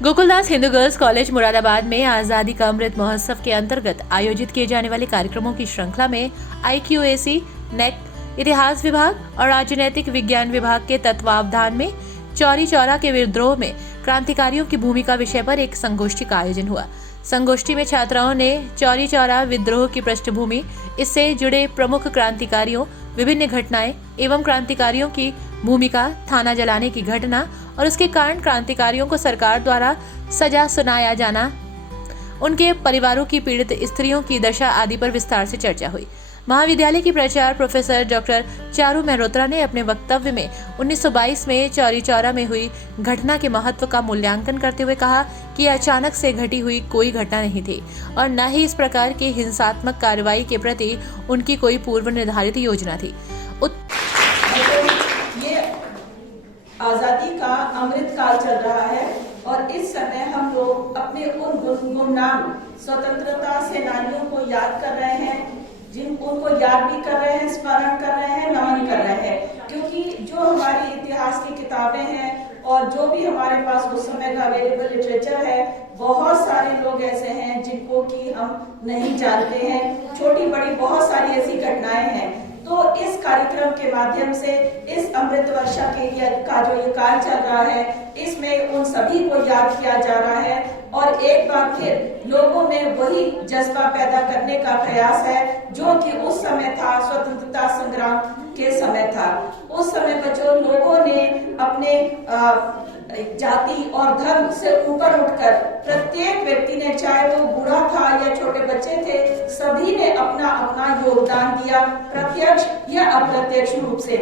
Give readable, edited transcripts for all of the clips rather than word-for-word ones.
Gokuldas Hindu girls college Moradabad में आज़ादी का अमृत महोत्सव के अंतर्गत आयोजित किए जाने वाले कार्यक्रमों की श्रृंखला में IQAC, नेक, इतिहास विभाग और राजनैतिक विज्ञान विभाग के तत्वावधान में चौरी चौरा के विद्रोह में क्रांतिकारियों की भूमिका विषय पर एक संगोष्ठी का आयोजन हुआ। संगोष्ठी में छात्राओं ने चौरी चौरा विद्रोह की पृष्ठभूमि, इससे जुड़े प्रमुख क्रांतिकारियों, विभिन्न घटनाएं एवं क्रांतिकारियों की भूमिका, थाना जलाने की घटना और उसके कारण क्रांतिकारियों को सरकार द्वारा सजा सुनाया जाना, उनके परिवारों की पीड़ित स्त्रियों की दशा आदि पर विस्तार से चर्चा हुई। महाविद्यालय की प्राचार्य प्रोफेसर डॉक्टर चारू मेहरोत्रा ने अपने वक्तव्य में 1922 में चौरी चौरा में हुई घटना के महत्व का मूल्यांकन करते हुए कहा कि अचानक से घटी हुई कोई घटना नहीं थी और न ही इस प्रकार की हिंसात्मक कार्रवाई के प्रति उनकी कोई पूर्व निर्धारित योजना थी। ये आज़ादी का अमृत काल चल रहा है और इस समय हम लोग अपने उन गुमनाम स्वतंत्रता सेनानियों को याद कर रहे हैं, उनको याद भी कर रहे हैं, स्मरण कर रहे हैं, नमन कर रहे हैं, क्योंकि जो हमारी इतिहास की किताबें हैं और जो भी हमारे पास उस समय का अवेलेबल लिटरेचर है, बहुत सारे लोग ऐसे हैं जिनको कि हम नहीं जानते हैं। छोटी बड़ी बहुत सारी ऐसी घटनाएं हैं। तो इस कार्यक्रम के माध्यम से इस अमृत वर्षा का जो ये काल चल रहा है, इसमें उन सभी को याद किया जा रहा है और एक बार फिर लोगों में वही जज्बा पैदा करने का प्रयास है जो कि उस समय था, स्वतंत्रता संग्राम के समय था। उस समय पर जो लोगों ने अपने जाति और धर्म से ऊपर उठकर प्रत्येक व्यक्ति ने, चाहे वो बूढ़ा था या छोटे बच्चे थे, सभी ने अपना अपना योगदान दिया, प्रत्यक्ष या अप्रत्यक्ष रूप से।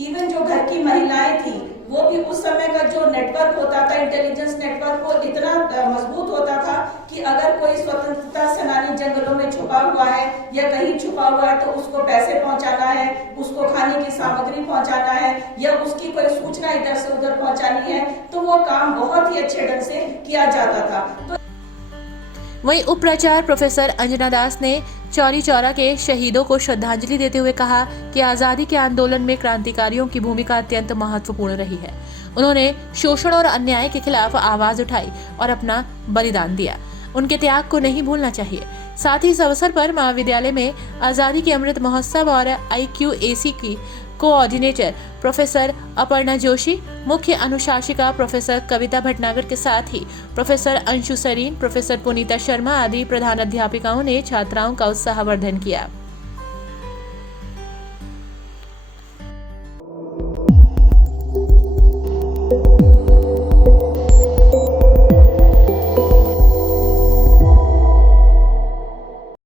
इवन जो घर की महिलाएं थी, वो भी उस समय का जो नेटवर्क होता था, इंटेलिजेंस नेटवर्क, वो इतना मजबूत होता था कि अगर कोई स्वतंत्रता सेनानी जंगलों में छुपा हुआ है या कहीं छुपा हुआ है तो उसको पैसे पहुंचाना है, उसको खाने की सामग्री पहुंचाना है या उसकी कोई सूचना इधर से उधर पहुंचानी है, तो वो काम बहुत ही अच्छे ढंग से किया जाता था। तो वहीं उप प्राचार्य प्रोफेसर अंजना दास ने चौरी चौरा के शहीदों को श्रद्धांजलि देते हुए कहा कि आज़ादी के आंदोलन में क्रांतिकारियों की भूमिका अत्यंत महत्वपूर्ण रही है। उन्होंने शोषण और अन्याय के खिलाफ आवाज उठाई और अपना बलिदान दिया। उनके त्याग को नहीं भूलना चाहिए। साथ ही इस अवसर पर महाविद्यालय में आज़ादी के अमृत महोत्सव और IQAC की कोऑर्डिनेटर प्रोफेसर अपर्णा जोशी, मुख्य अनुशासिका प्रोफेसर कविता भटनागर के साथ ही प्रोफेसर अंशु सरीन, प्रोफेसर पुनीता शर्मा आदि प्रधानाध्यापिकाओं ने छात्राओं का उत्साहवर्धन किया।